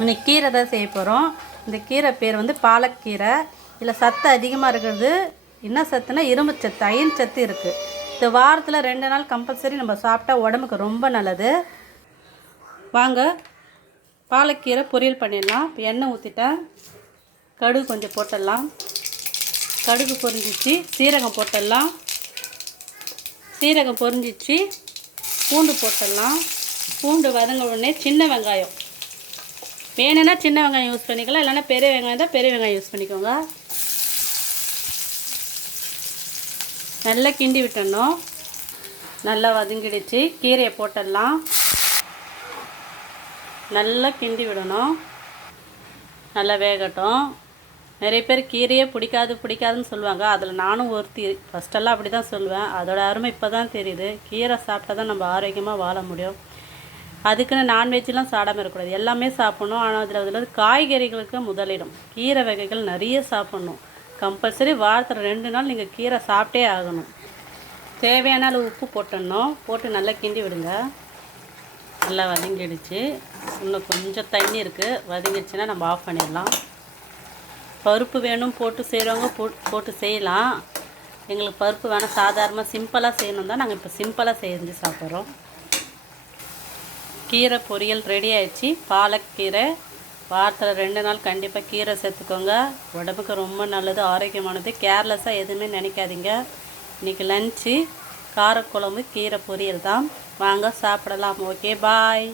இன்னைக்கு கீரை தான் செய்ய போகிறோம். இந்த கீரை பேர் வந்து பாலக்கீரை. இதில் சத்து அதிகமாக இருக்கிறது. என்ன சத்துனா இரும்பு சத்து, அயன் சத்து இருக்குது. இந்த வாரத்தில் 2 நாள் கம்பல்சரி நம்ம சாப்பிட்டா உடம்புக்கு ரொம்ப நல்லது. வாங்க பாலக்கீரை பொரியல் பண்ணிடலாம். இப்போ எண்ணெய் ஊற்றிட்டேன். கடுகு கொஞ்சம் போட்டுடலாம். கடுகு பொரிஞ்சிச்சு. சீரகம் போட்டுடலாம். சீரகம் பொரிஞ்சிச்சு. பூண்டு போட்டுடலாம். பூண்டு வதங்க உடனே சின்ன வெங்காயம் வேணும்னா சின்ன வெங்காயம் யூஸ் பண்ணிக்கலாம், இல்லைன்னா பெரிய வெங்காயம் தான் பெரிய வெங்காயம் யூஸ் பண்ணிக்கோங்க. நல்லா கிண்டி விட்டுடணும். நல்லா வதங்கிடுச்சு. கீரையை போட்டுடலாம். நல்லா கிண்டி விடணும். நல்லா வேகட்டும். நிறைய பேர் கீரையே பிடிக்காதுன்னு சொல்லுவாங்க. அதில் நானும் ஒருத்தி. ஃபஸ்ட்டெல்லாம் அப்படி தான் சொல்லுவேன். அதோட அருமை இப்போ தான் தெரியுது. கீரை சாப்பிட்டா தான் நம்ம ஆரோக்கியமாக வாழ முடியும். அதுக்குன்னு நான்வெஜ்லாம் சாப்பிடாமல் இருக்கக்கூடாது. எல்லாமே சாப்பிட்ணும். ஆனால் அதில் காய்கறிகளுக்கு முதலிடம். கீரை வகைகள் நிறைய சாப்பிட்ணும். கம்பல்சரி வாரத்தில் 2 நாள் நீங்கள் கீரை சாப்பிட்டே ஆகணும். தேவையான அளவு உப்பு போட்டுடணும். போட்டு நல்லா கிண்டி விடுங்க. நல்லா வதங்கிடுச்சு. இன்னும் கொஞ்சம் தண்ணி இருக்குது. வதங்கிடுச்சுன்னா நம்ம ஆஃப் பண்ணிடலாம். பருப்பு வேணும் போட்டு செய்கிறவங்க போட்டு செய்யலாம். எங்களுக்கு பருப்பு வேணாம், சாதாரணமாக சிம்பிளாக செய்யணும் தான் நாங்கள் இப்போ சிம்பிளாக செஞ்சு சாப்பிட்றோம். கீரை பொரியல் ரெடி ஆயிடுச்சு. பாலக்கீரை வாரத்தில் 2 நாள் கண்டிப்பாக கீரை சேர்த்துக்கோங்க. உடம்புக்கு ரொம்ப நல்லது, ஆரோக்கியமானது. கேர்லெஸ்ஸாக எதுவுமே நினைக்காதீங்க. இன்றைக்கி லன்ச்சு காரக்குழம்பு கீரை பொரியல் தான். வாங்க சாப்பிடலாம். ஓகே, பாய்.